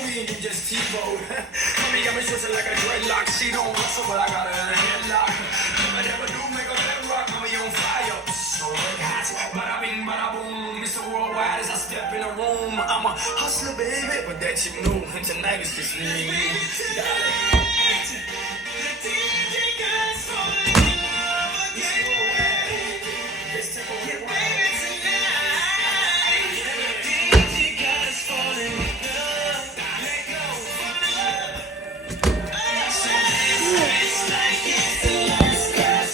movie and you just T-Vote. Mommy got me twisted like a dreadlock. She don't wrestle, but I got her in a headlock. I never do make a bedrock. Mommy on fire. So red hot. Bada bing, bada boom. Mr. Worldwide as I step in the room. I'm a hustler, baby, but that you know. And tonight is just me and you. Let's take a hit.